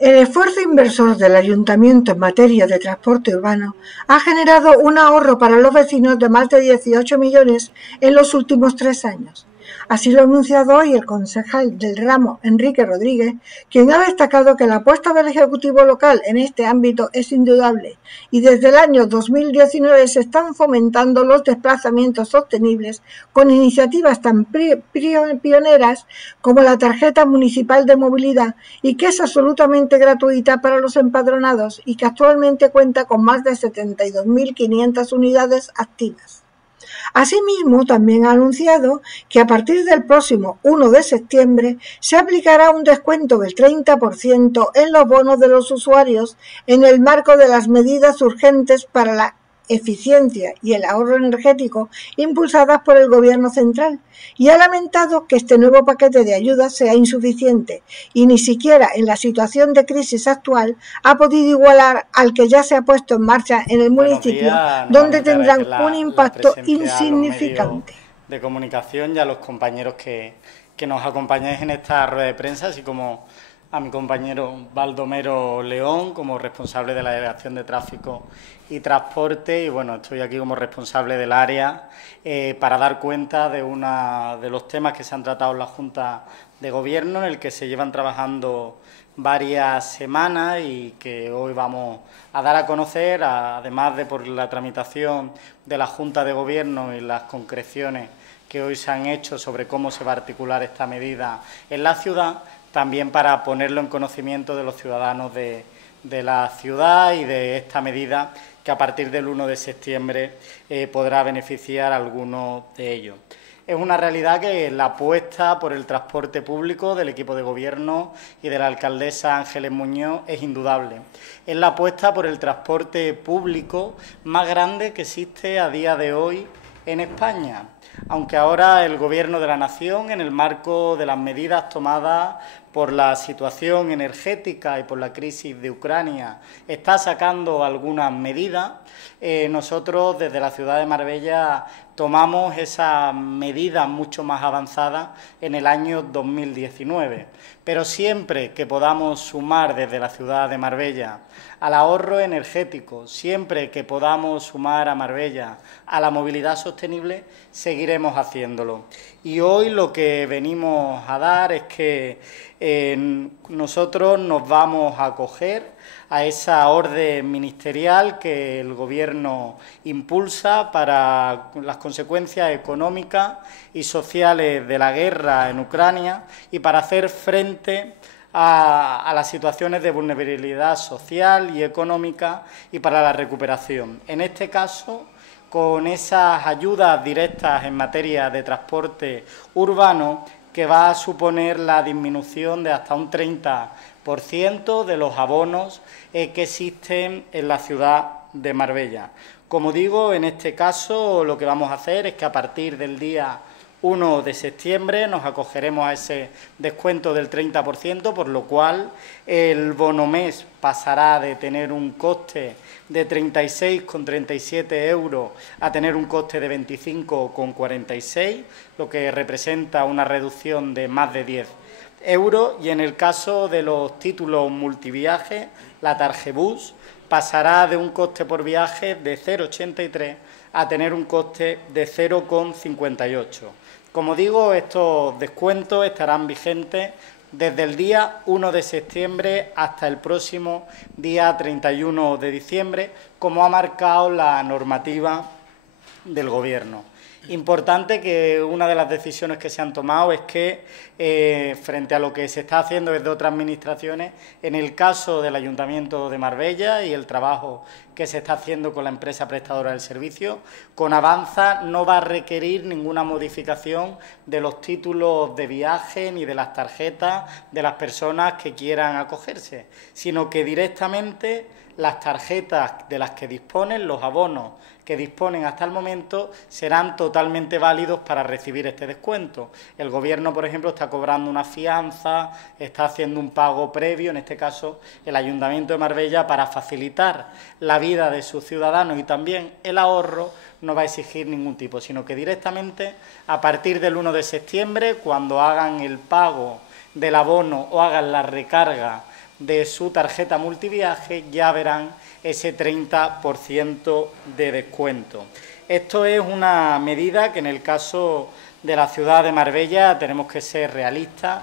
El esfuerzo inversor del Ayuntamiento en materia de transporte urbano ha generado un ahorro para los vecinos de más de 18 millones en los últimos 3 años. Así lo ha anunciado hoy el concejal del ramo, Enrique Rodríguez, quien ha destacado que la apuesta del Ejecutivo local en este ámbito es indudable y desde el año 2019 se están fomentando los desplazamientos sostenibles con iniciativas tan pioneras como la tarjeta municipal de movilidad y que es absolutamente gratuita para los empadronados y que actualmente cuenta con más de 72.500 unidades activas. Asimismo, también ha anunciado que a partir del próximo 1 de septiembre se aplicará un descuento del 30% en los bonos de los usuarios en el marco de las medidas urgentes para la eficiencia y el ahorro energético impulsadas por el Gobierno central, y ha lamentado que este nuevo paquete de ayudas sea insuficiente y ni siquiera en la situación de crisis actual ha podido igualar al que ya se ha puesto en marcha en el municipio, donde tendrán un impacto insignificante. De comunicación y a los compañeros que nos acompañáis en esta rueda de prensa, así como a mi compañero Baldomero León como responsable de la Delegación de Tráfico y Transporte, y bueno, estoy aquí como responsable del área para dar cuenta de uno de los temas que se han tratado en la Junta de Gobierno, en el que se llevan trabajando varias semanas y que hoy vamos a dar a conocer, además de por la tramitación de la Junta de Gobierno y las concreciones que hoy se han hecho sobre cómo se va a articular esta medida en la ciudad, también para ponerlo en conocimiento de los ciudadanos de la ciudad y de esta medida que a partir del 1 de septiembre podrá beneficiar a algunos de ellos. Es una realidad que la apuesta por el transporte público del equipo de gobierno y de la alcaldesa Ángeles Muñoz es indudable. Es la apuesta por el transporte público más grande que existe a día de hoy en España, aunque ahora el Gobierno de la Nación, en el marco de las medidas tomadas por la situación energética y por la crisis de Ucrania, está sacando algunas medidas. Nosotros desde la ciudad de Marbella tomamos esas medidas mucho más avanzadas en el año 2019, pero siempre que podamos sumar desde la ciudad de Marbella al ahorro energético, siempre que podamos sumar a Marbella a la movilidad sostenible, seguiremos haciéndolo. Y hoy lo que venimos a dar es que nosotros nos vamos a acoger a esa orden ministerial que el Gobierno impulsa para las consecuencias económicas y sociales de la guerra en Ucrania y para hacer frente a las situaciones de vulnerabilidad social y económica y para la recuperación. En este caso, con esas ayudas directas en materia de transporte urbano, que va a suponer la disminución de hasta un 30% de los abonos que existen en la ciudad de Marbella. Como digo, en este caso lo que vamos a hacer es que a partir del día 1 de septiembre nos acogeremos a ese descuento del 30%, por lo cual el bonomés pasará de tener un coste de 36,37 euros a tener un coste de 25,46, lo que representa una reducción de más de 10 euros. Y en el caso de los títulos multiviajes, la Targebus pasará de un coste por viaje de 0,83 a tener un coste de 0,58. Como digo, estos descuentos estarán vigentes desde el día 1 de septiembre hasta el próximo día 31 de diciembre, como ha marcado la normativa del Gobierno. Importante que una de las decisiones que se han tomado es que, frente a lo que se está haciendo desde otras administraciones, en el caso del Ayuntamiento de Marbella y el trabajo que se está haciendo con la empresa prestadora del servicio, con Avanza no va a requerir ninguna modificación de los títulos de viaje ni de las tarjetas de las personas que quieran acogerse, sino que directamente las tarjetas de las que disponen, los abonos que disponen hasta el momento, serán totalmente válidos para recibir este descuento. El Gobierno, por ejemplo, está cobrando una fianza, está haciendo un pago previo, en este caso el Ayuntamiento de Marbella, para facilitar la vida de sus ciudadanos, y también el ahorro no va a exigir ningún tipo, sino que directamente a partir del 1 de septiembre, cuando hagan el pago del abono o hagan la recarga de su tarjeta multiviaje, ya verán ese 30% de descuento. Esto es una medida que en el caso de la ciudad de Marbella tenemos que ser realistas,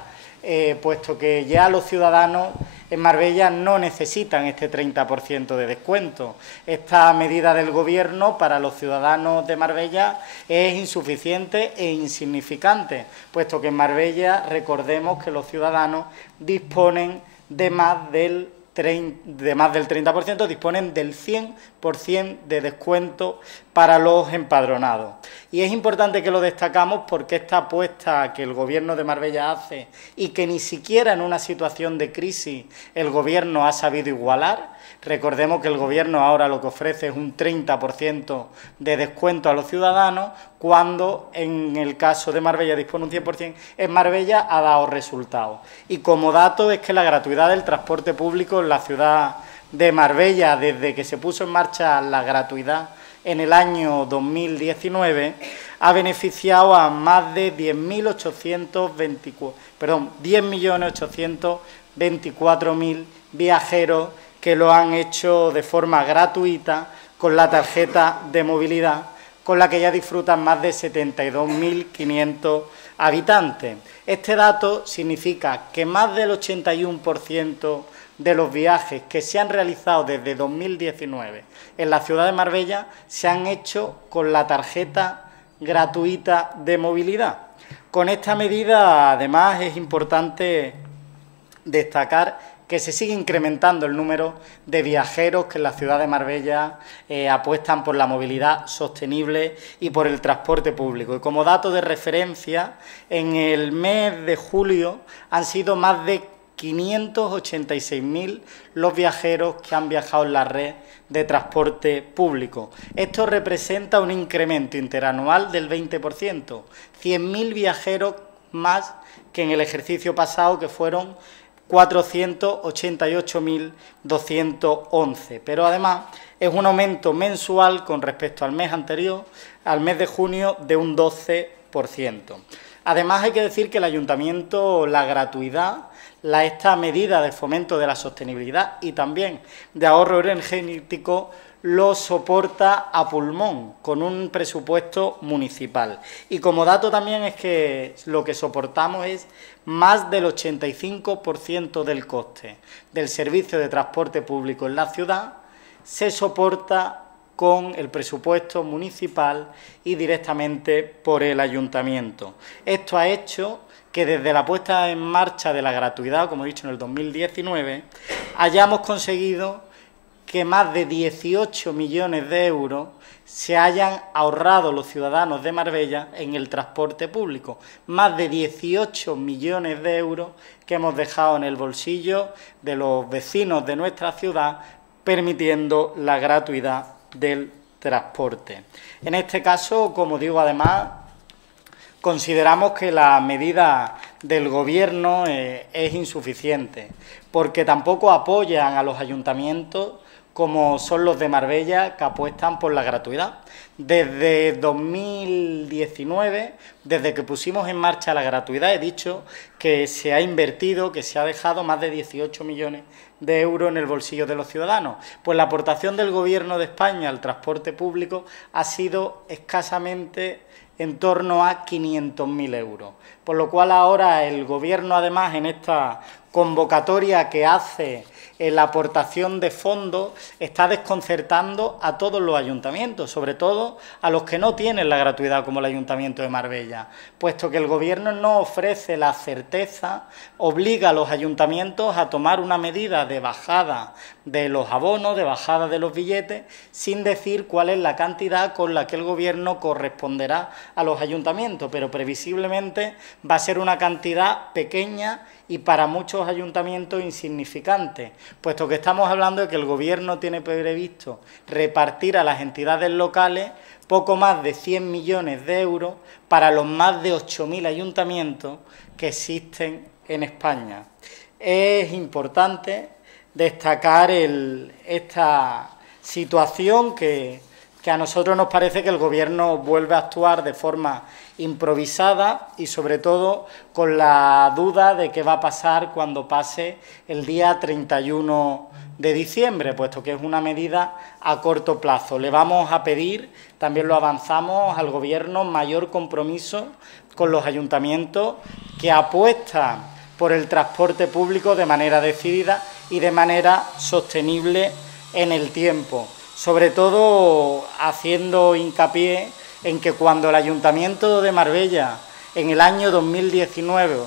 puesto que ya los ciudadanos en Marbella no necesitan este 30% de descuento. Esta medida del Gobierno para los ciudadanos de Marbella es insuficiente e insignificante, puesto que en Marbella recordemos que los ciudadanos disponen de más del 30%, disponen del 100% de descuento para los empadronados. Y es importante que lo destacamos porque esta apuesta que el Gobierno de Marbella hace y que ni siquiera en una situación de crisis el Gobierno ha sabido igualar. Recordemos que el Gobierno ahora lo que ofrece es un 30% de descuento a los ciudadanos, cuando en el caso de Marbella dispone un 100%, en Marbella ha dado resultados. Y como dato es que la gratuidad del transporte público en la ciudad de Marbella, desde que se puso en marcha la gratuidad en el año 2019, ha beneficiado a más de 10.824.000 viajeros que lo han hecho de forma gratuita con la tarjeta de movilidad, con la que ya disfrutan más de 72.500 habitantes. Este dato significa que más del 81% de los viajes que se han realizado desde 2019 en la ciudad de Marbella se han hecho con la tarjeta gratuita de movilidad. Con esta medida, además, es importante destacar que se sigue incrementando el número de viajeros que en la ciudad de Marbella apuestan por la movilidad sostenible y por el transporte público. Y como dato de referencia, en el mes de julio han sido más de 586.000 los viajeros que han viajado en la red de transporte público. Esto representa un incremento interanual del 20%, 100.000 viajeros más que en el ejercicio pasado, que fueron 488.211, pero además es un aumento mensual con respecto al mes anterior, al mes de junio, de un 12%. Además, hay que decir que el Ayuntamiento, la gratuidad, esta medida de fomento de la sostenibilidad y también de ahorro energético, lo soporta a pulmón, con un presupuesto municipal. Y como dato también es que lo que soportamos es más del 85% del coste del servicio de transporte público en la ciudad, se soporta con el presupuesto municipal y directamente por el ayuntamiento. Esto ha hecho que desde la puesta en marcha de la gratuidad, como he dicho, en el 2019, hayamos conseguido que más de 18 millones de euros se hayan ahorrado los ciudadanos de Marbella en el transporte público. Más de 18 millones de euros que hemos dejado en el bolsillo de los vecinos de nuestra ciudad, permitiendo la gratuidad del transporte. En este caso, como digo, además, consideramos que la medida del Gobierno es insuficiente, porque tampoco apoyan a los ayuntamientos como son los de Marbella, que apuestan por la gratuidad. Desde 2019, desde que pusimos en marcha la gratuidad, he dicho que se ha invertido, que se ha dejado más de 18 millones de euros en el bolsillo de los ciudadanos. Pues la aportación del Gobierno de España al transporte público ha sido escasamente en torno a 500.000 euros. Por lo cual ahora el Gobierno, además, en esta convocatoria que hace en la aportación de fondos, está desconcertando a todos los ayuntamientos, sobre todo a los que no tienen la gratuidad, como el Ayuntamiento de Marbella, puesto que el Gobierno no ofrece la certeza, obliga a los ayuntamientos a tomar una medida de bajada de los abonos, de bajada de los billetes, sin decir cuál es la cantidad con la que el Gobierno corresponderá a los ayuntamientos, pero previsiblemente va a ser una cantidad pequeña y para muchos ayuntamientos insignificante, puesto que estamos hablando de que el Gobierno tiene previsto repartir a las entidades locales poco más de 100 millones de euros para los más de 8.000 ayuntamientos que existen en España. Es importante destacar esta situación que que a nosotros nos parece que el Gobierno vuelve a actuar de forma improvisada y, sobre todo, con la duda de qué va a pasar cuando pase el día 31 de diciembre, puesto que es una medida a corto plazo. Le vamos a pedir, también lo avanzamos, al Gobierno mayor compromiso con los ayuntamientos que apuestan por el transporte público de manera decidida y de manera sostenible en el tiempo. Sobre todo haciendo hincapié en que cuando el Ayuntamiento de Marbella en el año 2019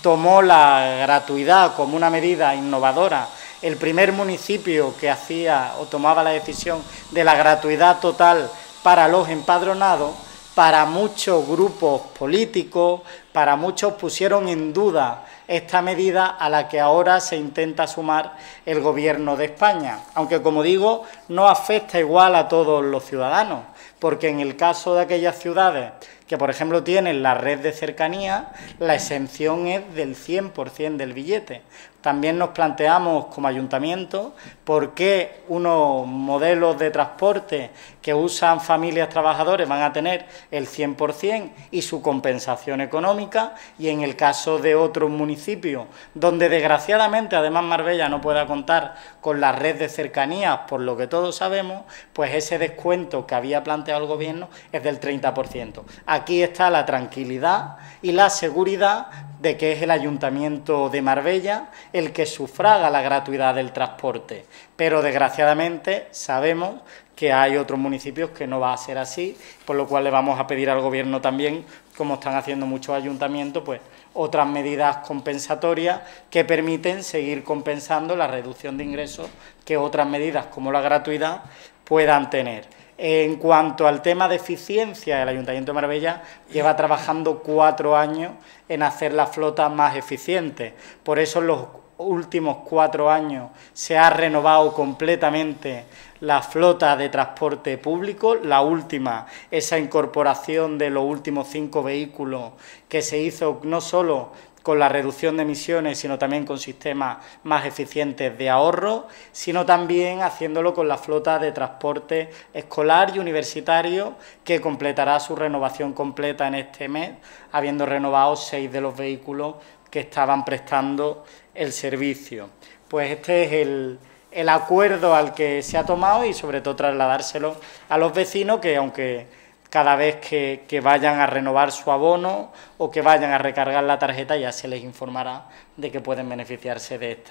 tomó la gratuidad como una medida innovadora, el primer municipio que hacía o tomaba la decisión de la gratuidad total para los empadronados, para muchos grupos políticos, para muchos pusieron en duda esta medida a la que ahora se intenta sumar el Gobierno de España, aunque, como digo, no afecta igual a todos los ciudadanos, porque en el caso de aquellas ciudades que, por ejemplo, tienen la red de cercanía, la exención es del 100% del billete. También nos planteamos como ayuntamiento por qué unos modelos de transporte que usan familias trabajadoras van a tener el 100% y su compensación económica, y en el caso de otros municipios donde desgraciadamente además Marbella no pueda contar con la red de cercanías, por lo que todos sabemos, pues ese descuento que había planteado el Gobierno es del 30%. Aquí está la tranquilidad y la seguridad de que es el Ayuntamiento de Marbella el que sufraga la gratuidad del transporte. Pero, desgraciadamente, sabemos que hay otros municipios que no va a ser así, por lo cual le vamos a pedir al Gobierno también, como están haciendo muchos ayuntamientos, pues otras medidas compensatorias que permiten seguir compensando la reducción de ingresos que otras medidas, como la gratuidad, puedan tener. En cuanto al tema de eficiencia, el Ayuntamiento de Marbella lleva trabajando 4 años en hacer la flota más eficiente. Por eso en los últimos 4 años se ha renovado completamente la flota de transporte público. La última, esa incorporación de los últimos 5 vehículos que se hizo no solo con la reducción de emisiones, sino también con sistemas más eficientes de ahorro, sino también haciéndolo con la flota de transporte escolar y universitario, que completará su renovación completa en este mes, habiendo renovado 6 de los vehículos que estaban prestando el servicio. Pues este es el acuerdo al que se ha tomado y, sobre todo, trasladárselo a los vecinos, que aunque cada vez que vayan a renovar su abono o que vayan a recargar la tarjeta, ya se les informará de que pueden beneficiarse de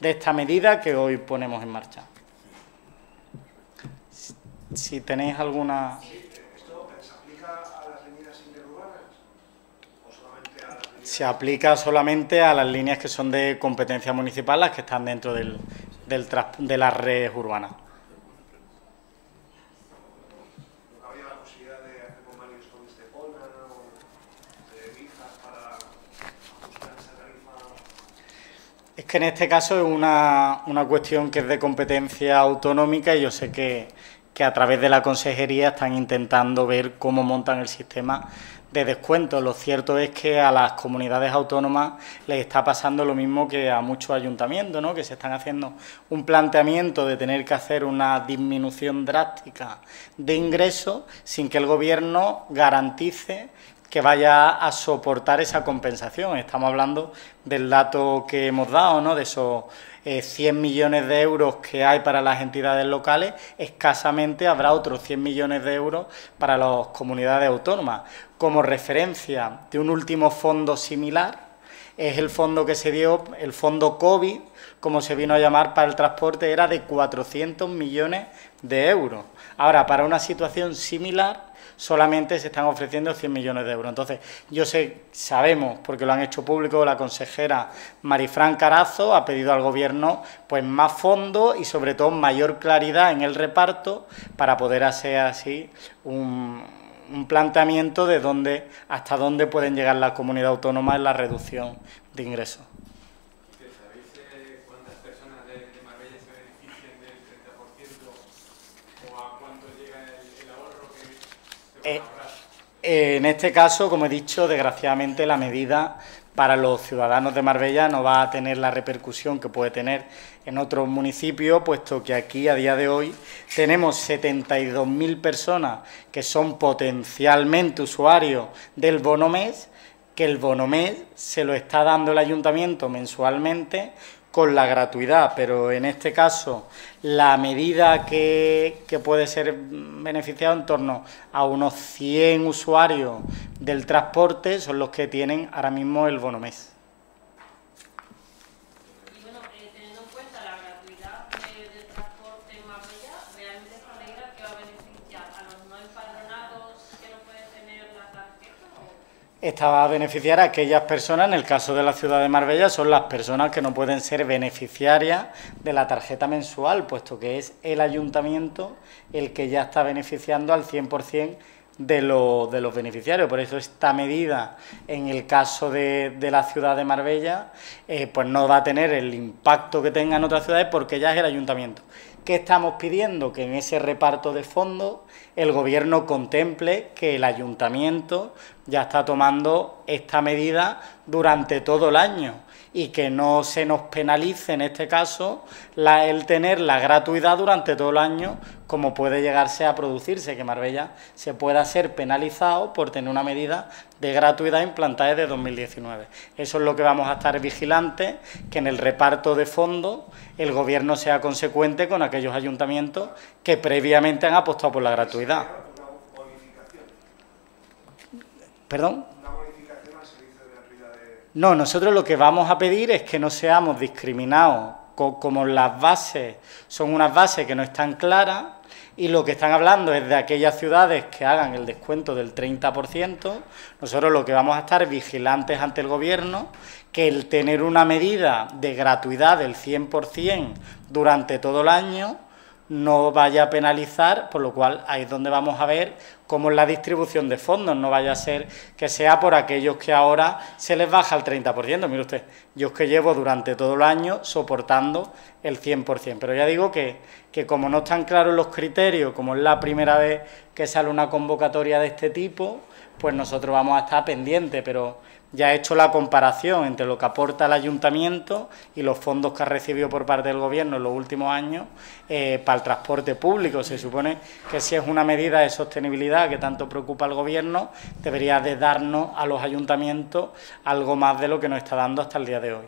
esta medida que hoy ponemos en marcha. Si tenéis alguna... ¿Esto se aplica a las líneas interurbanas o solamente a las líneas? Se aplica solamente a las líneas que son de competencia municipal, las que están dentro de la red urbana. Es que en este caso es una cuestión que es de competencia autonómica, y yo sé que a través de la consejería están intentando ver cómo montan el sistema de descuentos. Lo cierto es que a las comunidades autónomas les está pasando lo mismo que a muchos ayuntamientos, ¿no?, que se están haciendo un planteamiento de tener que hacer una disminución drástica de ingresos sin que el Gobierno garantice que vaya a soportar esa compensación. Estamos hablando del dato que hemos dado, ¿no?, de esos 100 millones de euros que hay para las entidades locales. Escasamente habrá otros 100 millones de euros para las comunidades autónomas. Como referencia de un último fondo similar, es el fondo que se dio, el fondo COVID, como se vino a llamar para el transporte, era de 400 millones de euros. Ahora, para una situación similar, solamente se están ofreciendo 100 millones de euros. Entonces, sabemos, porque lo han hecho público, la consejera Marifran Carazo ha pedido al Gobierno pues más fondos y, sobre todo, mayor claridad en el reparto para poder hacer así un planteamiento de hasta dónde pueden llegar las comunidades autónomas en la reducción de ingresos. ¿Sabéis cuántas personas de Marbella se benefician del 30% o a cuánto llega el ahorro que se va a ahorrar? En este caso, como he dicho, desgraciadamente la medida para los ciudadanos de Marbella no va a tener la repercusión que puede tener en otros municipios, puesto que aquí, a día de hoy, tenemos 72.000 personas que son potencialmente usuarios del bono mes, que el bono mes se lo está dando el ayuntamiento mensualmente con la gratuidad, pero en este caso la medida que puede ser beneficiada en torno a unos 100 usuarios del transporte son los que tienen ahora mismo el bono mes. Y bueno, teniendo en cuenta la gratuidad del transporte en Marbella, ¿realmente esta medida que va a beneficiar a los no empadronados que no pueden tener la tarjeta? Esta va a beneficiar a aquellas personas, en el caso de la ciudad de Marbella, son las personas que no pueden ser beneficiarias de la tarjeta mensual, puesto que es el ayuntamiento el que ya está beneficiando al 100% de los beneficiarios. Por eso esta medida, en el caso de la ciudad de Marbella, pues no va a tener el impacto que tenga en otras ciudades, porque ya es el ayuntamiento. ¿Qué estamos pidiendo? Que en ese reparto de fondos el Gobierno contemple que el ayuntamiento ya está tomando esta medida durante todo el año y que no se nos penalice, en este caso, el tener la gratuidad durante todo el año, como puede llegarse a producirse, que Marbella se pueda ser penalizado por tener una medida de gratuidad implantada desde 2019. Eso es lo que vamos a estar vigilantes, que en el reparto de fondos el Gobierno sea consecuente con aquellos ayuntamientos que previamente han apostado por la gratuidad. ¿Perdón? No, nosotros lo que vamos a pedir es que no seamos discriminados, como las bases son unas bases que no están claras, y lo que están hablando es de aquellas ciudades que hagan el descuento del 30%, nosotros lo que vamos a estar vigilantes ante el Gobierno, que el tener una medida de gratuidad del 100% durante todo el año no vaya a penalizar, por lo cual ahí es donde vamos a ver cómo es la distribución de fondos, no vaya a ser que sea por aquellos que ahora se les baja el 30%. Mire usted, yo es que llevo durante todo el año soportando el 100%, pero ya digo que como no están claros los criterios, como es la primera vez que sale una convocatoria de este tipo, pues nosotros vamos a estar pendientes, pero ya he hecho la comparación entre lo que aporta el ayuntamiento y los fondos que ha recibido por parte del Gobierno en los últimos años para el transporte público. Se supone que si es una medida de sostenibilidad que tanto preocupa al Gobierno, debería de darnos a los ayuntamientos algo más de lo que nos está dando hasta el día de hoy.